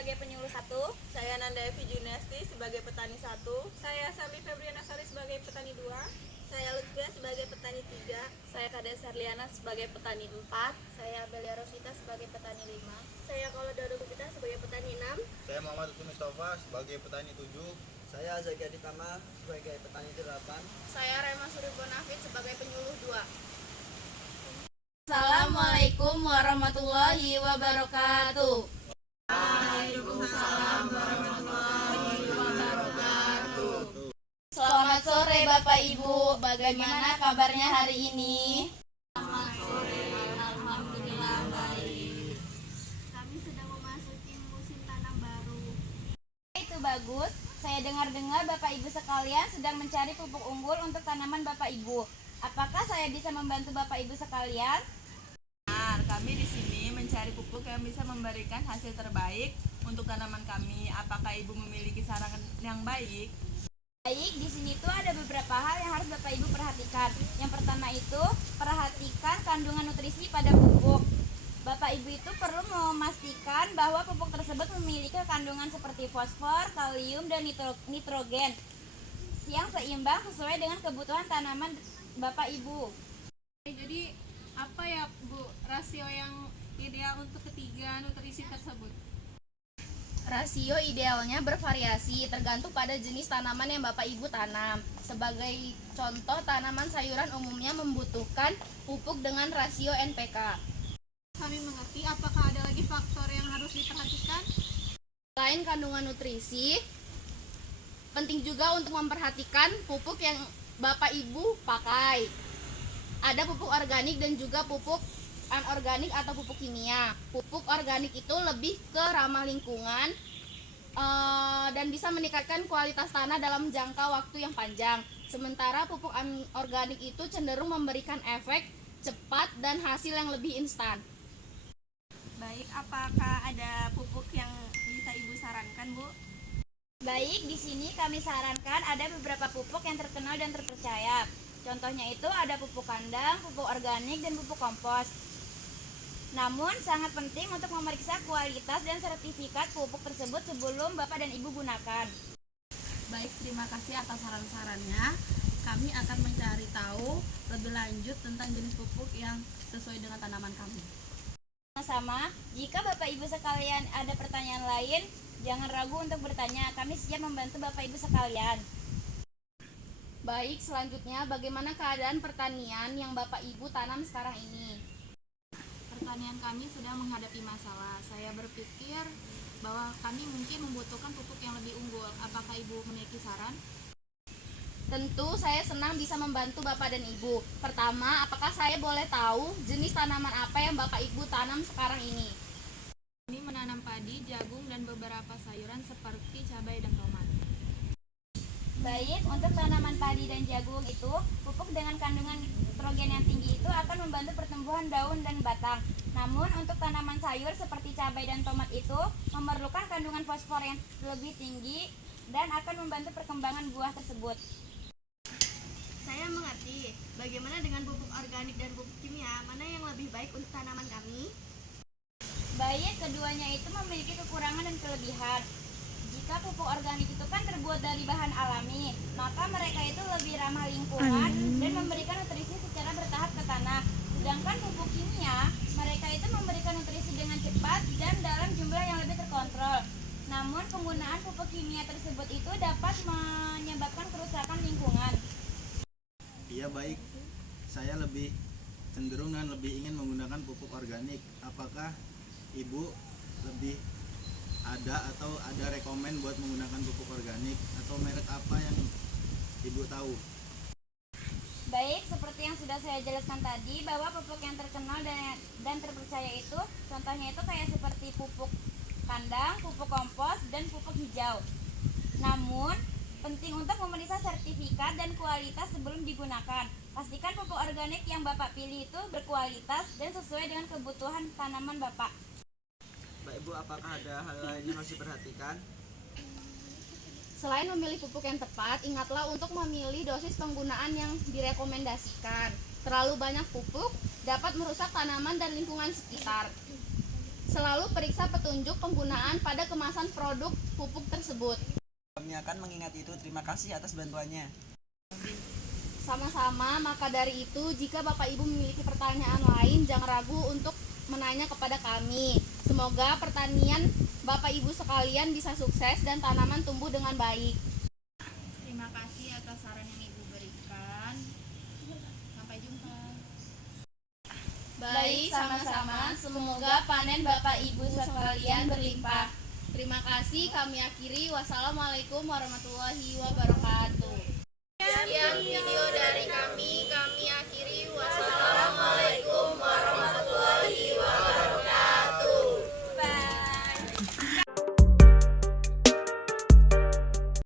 sebagai penyuluh 1. Saya Nanda Evi Juniasti sebagai petani 1. Saya Sami Febriana Sari sebagai petani 2. Saya Lutfia sebagai petani 3. Saya Kades Sarliana sebagai petani 4. Saya Belia Rosita sebagai petani 5. Saya Kola Dodo Gupita sebagai petani 6. Saya Muhammad Utmi Mustafa sebagai petani 7. Saya Zaki Aditama sebagai petani 8. Saya Rema Suri Bonafit sebagai penyuluh 2. Assalamualaikum warahmatullahi wabarakatuh. Waalaikumsalam warahmatullahi wabarakatuh. Selamat sore Bapak Ibu, bagaimana kabarnya hari ini? Selamat sore, alhamdulillah baik. Kami sedang memasuki musim tanam baru. Itu bagus. Saya dengar-dengar Bapak Ibu sekalian sedang mencari pupuk unggul untuk tanaman Bapak Ibu. Apakah saya bisa membantu Bapak Ibu sekalian? Kami di sini mencari pupuk yang bisa memberikan hasil terbaik untuk tanaman kami. Apakah Ibu memiliki saran yang baik? Baik, di sini tuh ada beberapa hal yang harus Bapak Ibu perhatikan. Yang pertama itu, perhatikan kandungan nutrisi pada pupuk. Bapak Ibu itu perlu memastikan bahwa pupuk tersebut memiliki kandungan seperti fosfor, kalium, dan nitrogen yang seimbang sesuai dengan kebutuhan tanaman Bapak Ibu. Jadi apa ya Bu rasio yang ideal untuk ketiga nutrisi tersebut? Rasio idealnya bervariasi tergantung pada jenis tanaman yang Bapak Ibu tanam. Sebagai contoh, tanaman sayuran umumnya membutuhkan pupuk dengan rasio NPK. Kami mengerti, apakah ada lagi faktor yang harus diperhatikan? Selain kandungan nutrisi, penting juga untuk memperhatikan pupuk yang Bapak Ibu pakai. Ada pupuk organik dan juga pupuk anorganik atau pupuk kimia. Pupuk organik itu lebih ke ramah lingkungan dan bisa meningkatkan kualitas tanah dalam jangka waktu yang panjang. Sementara pupuk anorganik itu cenderung memberikan efek cepat dan hasil yang lebih instan. Baik, apakah ada pupuk yang bisa Ibu sarankan, Bu? Baik, di sini kami sarankan ada beberapa pupuk yang terkenal dan terpercaya. Contohnya itu ada pupuk kandang, pupuk organik, dan pupuk kompos. Namun sangat penting untuk memeriksa kualitas dan sertifikat pupuk tersebut sebelum Bapak dan Ibu gunakan. Baik, terima kasih atas saran-sarannya. Kami akan mencari tahu lebih lanjut tentang jenis pupuk yang sesuai dengan tanaman kami. Sama-sama, jika Bapak Ibu sekalian ada pertanyaan lain, jangan ragu untuk bertanya. Kami siap membantu Bapak Ibu sekalian. Baik, selanjutnya bagaimana keadaan pertanian yang Bapak Ibu tanam sekarang ini? Pertanian kami sedang menghadapi masalah. Saya berpikir bahwa kami mungkin membutuhkan pupuk yang lebih unggul. Apakah Ibu memiliki saran? Tentu saya senang bisa membantu Bapak dan Ibu. Pertama, apakah saya boleh tahu jenis tanaman apa yang Bapak Ibu tanam sekarang ini? Kami menanam padi, jagung, dan beberapa sayuran seperti cabai dan tomat. Baik, untuk tanaman padi dan jagung itu, pupuk dengan kandungan nitrogen yang tinggi itu akan membantu pertumbuhan daun dan batang. Namun untuk tanaman sayur seperti cabai dan tomat itu memerlukan kandungan fosfor yang lebih tinggi dan akan membantu perkembangan buah tersebut. Saya mengerti. Bagaimana dengan pupuk organik dan pupuk kimia? Mana yang lebih baik untuk tanaman kami? Baik, keduanya itu memiliki kekurangan dan kelebihan. Jika pupuk organik itu kan terbuat dari bahan alami, maka mereka itu lebih ramah lingkungan dan memberikan nutrisi secara bertahap ke tanah. Sedangkan pupuk kimia, mereka itu memberikan nutrisi dengan cepat dan dalam jumlah yang lebih terkontrol. Namun penggunaan pupuk kimia tersebut itu dapat menyebabkan kerusakan lingkungan. Iya baik, saya lebih cenderung dan lebih ingin menggunakan pupuk organik. Apakah Ibu lebih ada rekomen buat menggunakan pupuk organik atau merek apa yang Ibu tahu? Baik, seperti yang sudah saya jelaskan tadi, bahwa pupuk yang terkenal dan terpercaya itu contohnya itu kayak seperti pupuk kandang, pupuk kompos, dan pupuk hijau. Namun penting untuk memeriksa sertifikat dan kualitas sebelum digunakan. Pastikan pupuk organik yang Bapak pilih itu berkualitas dan sesuai dengan kebutuhan tanaman Bapak. Baik Ibu, apakah ada hal lain yang harus diperhatikan? Selain memilih pupuk yang tepat, ingatlah untuk memilih dosis penggunaan yang direkomendasikan. Terlalu banyak pupuk dapat merusak tanaman dan lingkungan sekitar. Selalu periksa petunjuk penggunaan pada kemasan produk pupuk tersebut. Kami akan mengingat itu. Terima kasih atas bantuannya. Sama-sama, maka dari itu jika Bapak Ibu memiliki pertanyaan lain, jangan ragu untuk menanya kepada kami. Semoga pertanian Bapak Ibu sekalian bisa sukses dan tanaman tumbuh dengan baik. Terima kasih atas saran yang Ibu berikan. Sampai jumpa. Baik, sama-sama. Semoga panen Bapak Ibu sekalian berlimpah. Terima kasih, kami akhiri. Wassalamualaikum warahmatullahi wabarakatuh. Sekian video dari kami akhiri. Wassalamualaikum warahmatullahi wabarakatuh.